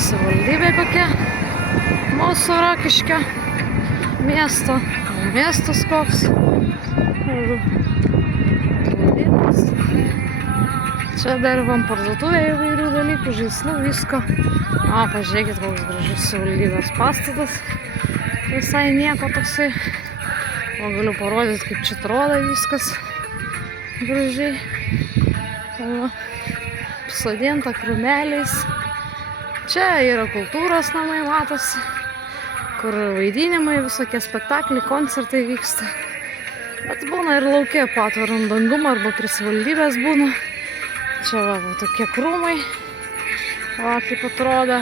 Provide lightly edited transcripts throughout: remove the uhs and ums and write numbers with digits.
savivaldybė kokia. Mūsų Rokiškio miesto. Miestas koks. Čia dar vam parduotuvė įvairių dalykų, žaislų, visko. O, pažiūrėkit, koks gražus savivaldybės pastatas. Visai nieko toksai. O galiu parodyti, kaip čia atrodo viskas gražiai. O, pasodinta krūmeliais. Čia yra kultūros namai, matosi, kur vaidinimai, visokie spektakliai, koncertai vyksta. Bet būna ir lauke po atviram dangum arba prie savivaldybės būna. Čia va, tokie krūmai. Va, kaip atrodo,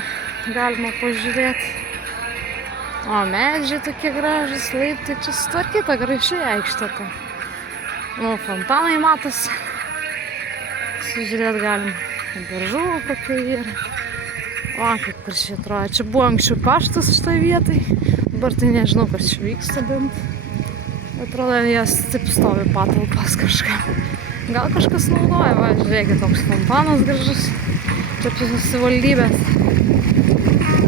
galima pažiūrėti. O, medžiai tokie gražus, laiptai. Čia sutvarkyta gražiai aikštė. O, fontanai matosi. Sužiūrėti galima. Beržų kokie yra. O, kaip gražiai atrodo. Čia buvo anksčiau paštas šitoj vietai. Dabar tai nežinau, kas čia vyksta bent. Atrodo, jas taip stovi patalpas kažką. Gal kažkas naudoja, va, žiūrėkit, toks fontanas gražus. Čia savivaldybės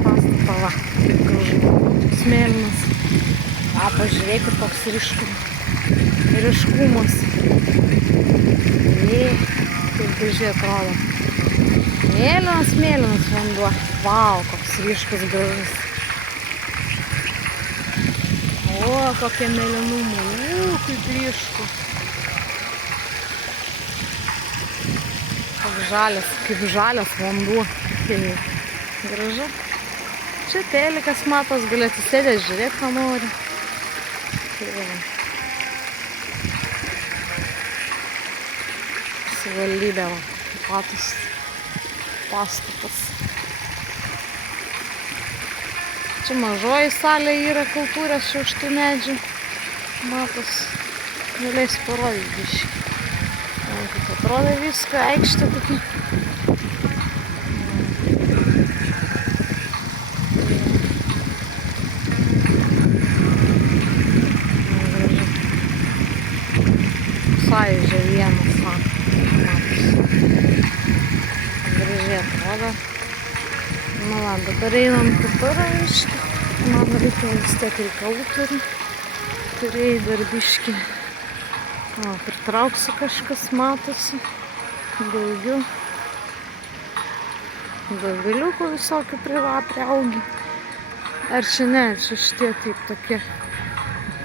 pastatą, va, kaip gražu. Smėlinas. O, pažiūrėkit, toks ryškumas. Kaip gražiai atrodo. Mėlynas vanduo. Vau, koks ryškus gražus. O, kokie mėlynumai. Kaip ryšku. Kaip žalias vanduo. Gražu. Čia telikas matos, gali atsisėdęs žiūrėti, ką nori. Savivaldybė, patas pastatas. Čia mažoji salė yra kultūros čia už tų medžių. Matos, galėsiu parodyti biškį. Kaip atrodo viską, aikštė tokia. Sąjūdžio vienas, matos. Gražiai atrodo. Nu, va, dabar einam kitur, aiškiai. Man reikia vis tiek reikalų turi. Turėjai darbiškį. O, pritrauksiu kažkas, matosi. Daugiau. Daugeliukų visokių priaugi. Ar čia ne, čia šitie taip tokie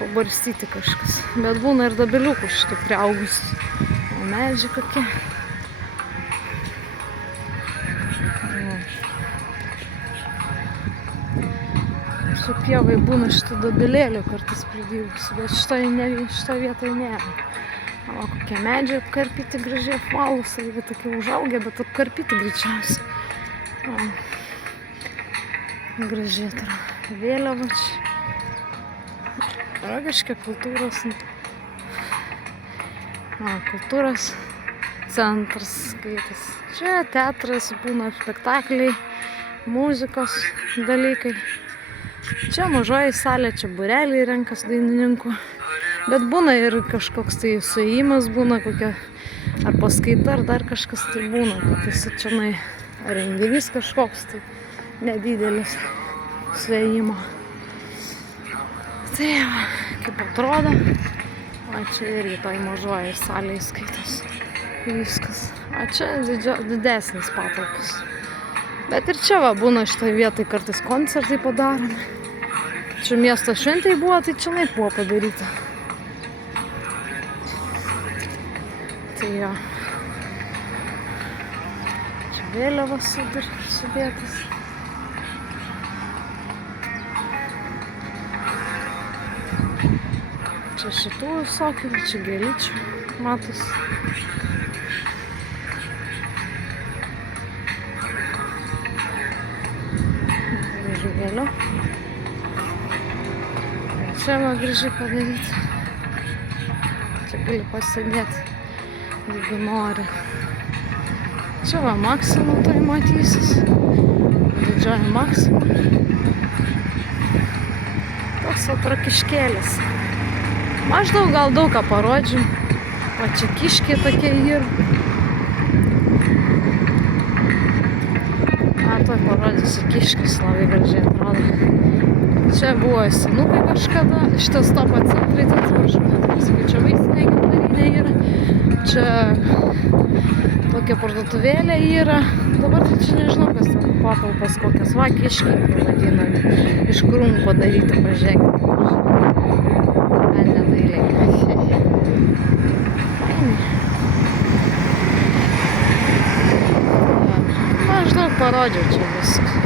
pabarstyti kažkas. Bet būna ir dabeliukų šitų priaugus. O medžiai kokie. Su pievai būna šitų dabelėlių kartais pridygusių, bet šitoje vietoje nėra. O, kokie medžiai apkarpyti gražiai apvalūs, jie tokie užaugę, bet apkarpyti greičiausiai. O, gražiai atrodo. Vėliava čia. Rokiškio kultūros. O, kultūros centras skaitas. Čia teatras, būna spektakliai, muzikos dalykai. Čia mažoji salė, čia būreliai renkas dainininkų. Bet būna ir kažkoks tai suėjimas, būna kokia ar paskaita, ar dar kažkas tai būna. Kad čia renginys kažkoks tai nedidelis suėjimo. Tai va, kaip atrodo. O čia irgi tai mažoji salė skaitos. Viskas. O čia didesnis patalpos. Bet ir čia va būna šitoje vietoje kartais koncertai padaromi. Čia miesto šventai buvo, tai čia buvo padaryta. Tai jo. Čia vėliavas sudėtas. Čia šitų visokių, čia gėlyčių matos. Žuvėlio. Čia va gražiai padaryti. Čia gali pasėdėti, jeigu nori. Čia va Maxima tai matysis. Didžioji Maxima. Toks atrakiškėlis. Maždaug gal daug ką parodžiu. Va čia kiškiai tokie yra. Tuoj parodžiu. baltis ir kiškis labai gražiai atrodo. Čia buvo senukai kažkada, šitas topo centrai, tai atsiprašau, netraskai, čia vaistinė gintarinė yra, čia tokia parduotuvėlė yra, dabar tai čia nežinau, kas ten patalpas kokias, va, kiškiai vadinami, iš krūmų padaryti, pažiūrėkit, nedailiai. Maždaug parodžiau čia viską.